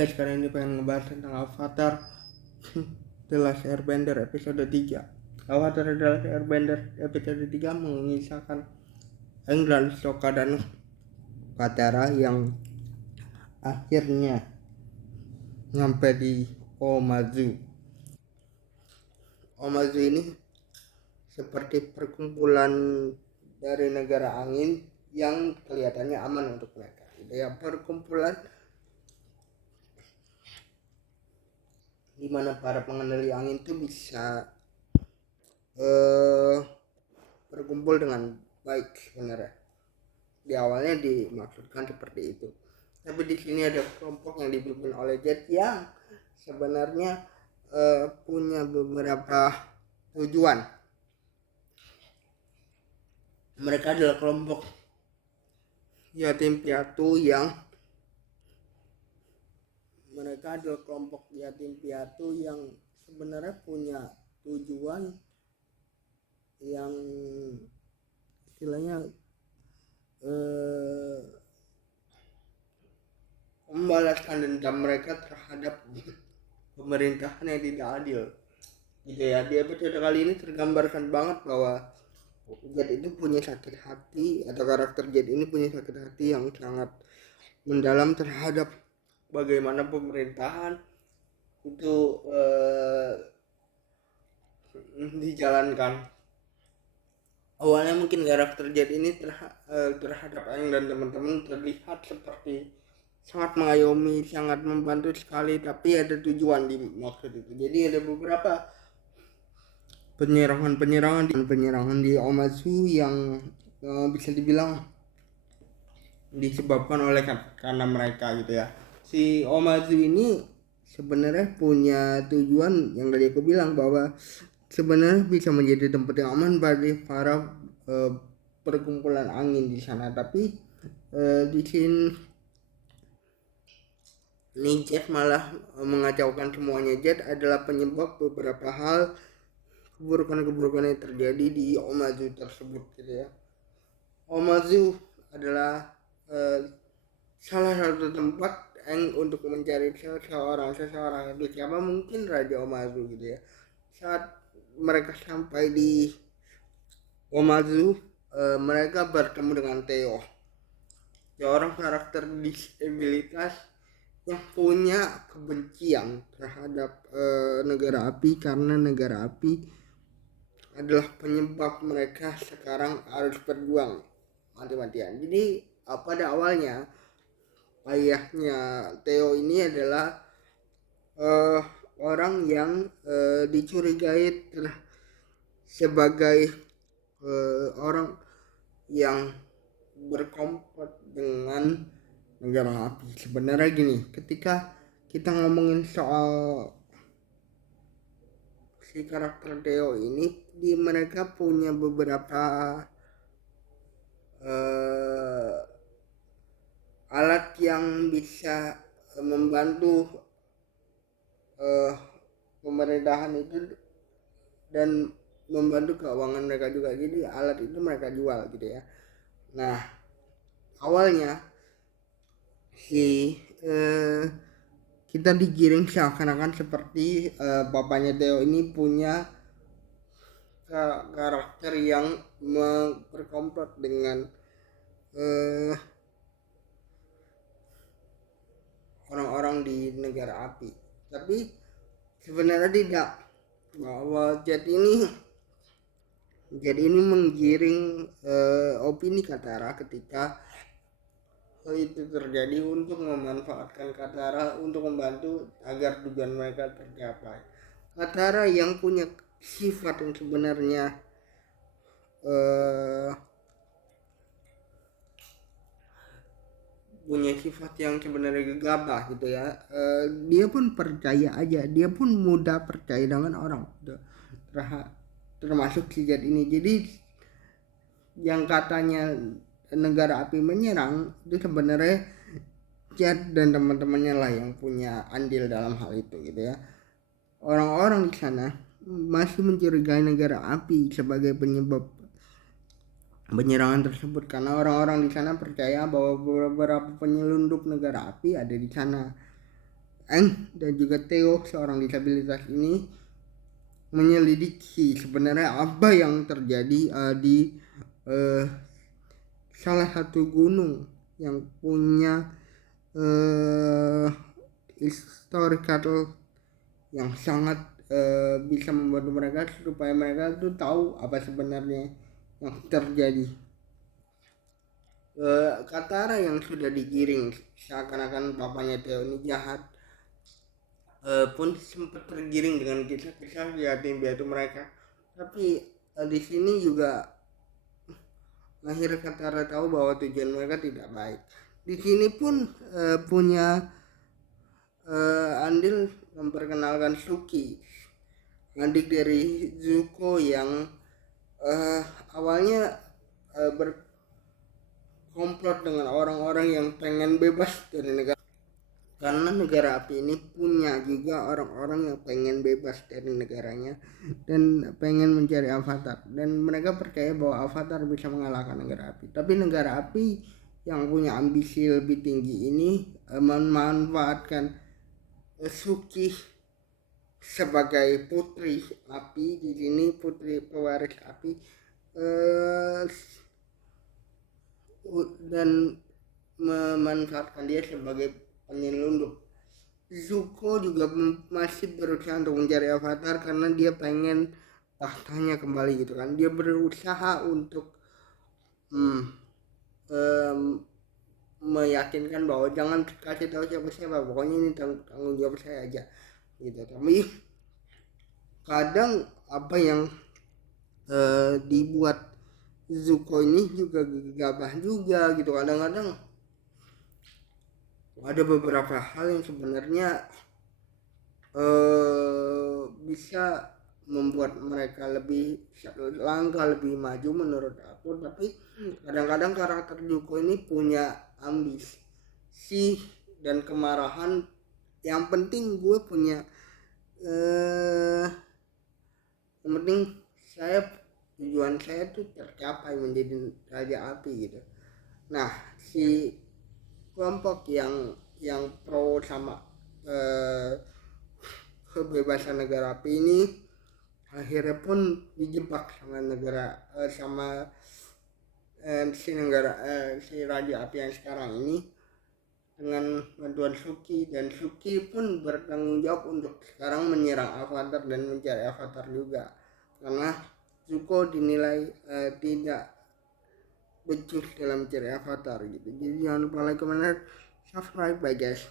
Oke, sekarang ini pengen ngebahas tentang Avatar The Last Airbender episode 3. Avatar The Last Airbender episode 3 mengisahkan Aang dan Sokka dan Katara yang akhirnya nyampe di Omazu. Omazu ini seperti perkumpulan dari negara angin yang kelihatannya aman untuk mereka. Ya, perkumpulan di mana para pengendali angin itu bisa berkumpul dengan baik sebenarnya. Di awalnya dimaksudkan seperti itu. Tapi di sini ada kelompok yang dipimpin oleh Jet yang sebenarnya punya beberapa tujuan. Mereka adalah kelompok yatim piatu yang sebenarnya punya tujuan yang istilahnya membalaskan dendam mereka terhadap pemerintahan yang tidak adil gitu ya. Di episode kali ini tergambarkan banget bahwa Jet itu punya sakit hati, atau karakter Jet ini punya sakit hati yang sangat mendalam terhadap bagaimana pemerintahan itu dijalankan. Awalnya mungkin karakter Jet ini terhadap Aang dan teman-teman terlihat seperti sangat mengayomi, sangat membantu sekali, tapi ada tujuan di maksud itu. Jadi ada beberapa penyerangan di Omazu yang bisa dibilang disebabkan oleh karena mereka gitu ya. Si Omazu ini sebenarnya punya tujuan yang tadi aku bilang bahwa sebenarnya bisa menjadi tempat yang aman bagi para perkumpulan angin di sana. Tapi di sini Jet malah mengacaukan semuanya. Jet adalah penyebab beberapa hal keburukan yang terjadi di Omazu tersebut gitu ya. Omazu adalah salah satu tempat untuk mencari seseorang itu siapa, mungkin Raja Omazu gitu ya. Saat mereka sampai di Omazu, mereka bertemu dengan Theo, seorang karakter disabilitas yang punya kebencian terhadap negara api, karena negara api adalah penyebab mereka sekarang harus berjuang mati-matian. Jadi pada awalnya ayahnya Theo ini adalah orang yang dicurigai sebagai orang yang berkomplot dengan negara api. Sebenarnya gini, ketika kita ngomongin soal si karakter Theo ini, mereka punya beberapa alat yang bisa membantu pemerintahan itu dan membantu keuangan mereka juga. Jadi alat itu mereka jual gitu ya. Nah, awalnya kita digiring seakan-akan seperti papanya Theo ini punya karakter yang berkomplot dengan orang-orang di negara api. Tapi sebenarnya tidak, bahwa Jet ini menggiring opini Katara ketika hal itu terjadi untuk memanfaatkan Katara untuk membantu agar tujuan mereka tercapai. Katara yang punya sifat yang sebenarnya gegabah gitu ya. Dia pun percaya aja, dia pun mudah percaya dengan orang, termasuk si Jet ini. Jadi yang katanya negara api menyerang itu sebenarnya Jet dan teman-temannya lah yang punya andil dalam hal itu gitu ya. Orang-orang di sana masih mencurigai negara api sebagai penyebab penyerangan tersebut, karena orang-orang di sana percaya bahwa beberapa penyelundup negara api ada di sana. Aang dan juga Theo seorang disabilitas ini menyelidiki sebenarnya apa yang terjadi di salah satu gunung yang punya historical yang sangat bisa membantu mereka supaya mereka tuh tahu apa sebenarnya yang terjadi. Katara yang sudah digiring seakan-akan papanya Theo ini jahat pun sempat tergiring dengan kisah-kisah yatim piatu mereka. Tapi di sini juga akhirnya Katara tahu bahwa tujuan mereka tidak baik. Di sini pun punya andil memperkenalkan Suki, adik dari Zuko yang awalnya berkomplot dengan orang-orang yang pengen bebas dari negara. Karena negara api ini punya juga orang-orang yang pengen bebas dari negaranya dan pengen mencari avatar, dan mereka percaya bahwa avatar bisa mengalahkan negara api. Tapi negara api yang punya ambisi lebih tinggi ini memanfaatkan Suki sebagai putri api. Di sini putri pewaris api dan memanfaatkan dia sebagai penyelundup. Zuko juga masih berusaha untuk mencari avatar karena dia pengen tahtanya kembali gitu kan. Dia berusaha untuk meyakinkan bahwa jangan kasih tahu siapa-siapa, pokoknya ini tanggung jawab saya aja gitu. Tapi kadang apa yang dibuat Zuko ini juga gegabah juga gitu. Kadang-kadang ada beberapa hal yang sebenarnya bisa membuat mereka lebih langkah lebih maju menurut aku. Tapi kadang-kadang karakter Zuko ini punya ambisi dan kemarahan. Yang penting gue punya yang penting tujuan saya tuh tercapai menjadi raja api gitu. Nah, si kelompok yang pro sama kebebasan negara api ini akhirnya pun dijebak sama si raja api yang sekarang ini dengan bantuan Suki, dan Suki pun bertanggung jawab untuk sekarang menyerang avatar dan mencari avatar juga karena Zuko dinilai tidak becus dalam mencari avatar gitu. Jadi jangan lupa like, comment, subscribe, bye guys.